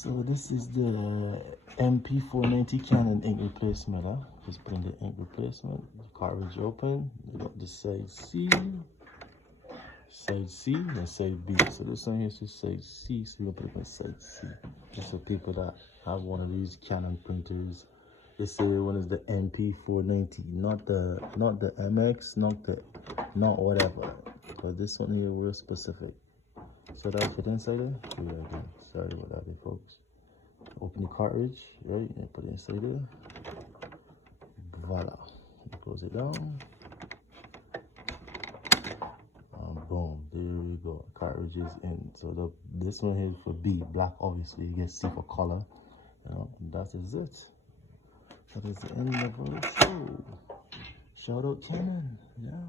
So this is the MP490 Canon ink replacement. Just put in the ink replacement. The cartridge open. You got the side C, and side B. So this one here is side C. So we're gonna put it on side C. Just for people that have one of these Canon printers. This one is the MP490, not the MX, not whatever. But this one here, we're specific. So that fit inside there. Yeah, again. Sorry about that, folks. Open the cartridge, right, and put it inside there. Voila. Close it down. And boom, there we go. Cartridge is in. So this one here for B, black, obviously. You get C for color. You know, that is it. That is the end of our show. Shout out Canon. Yeah.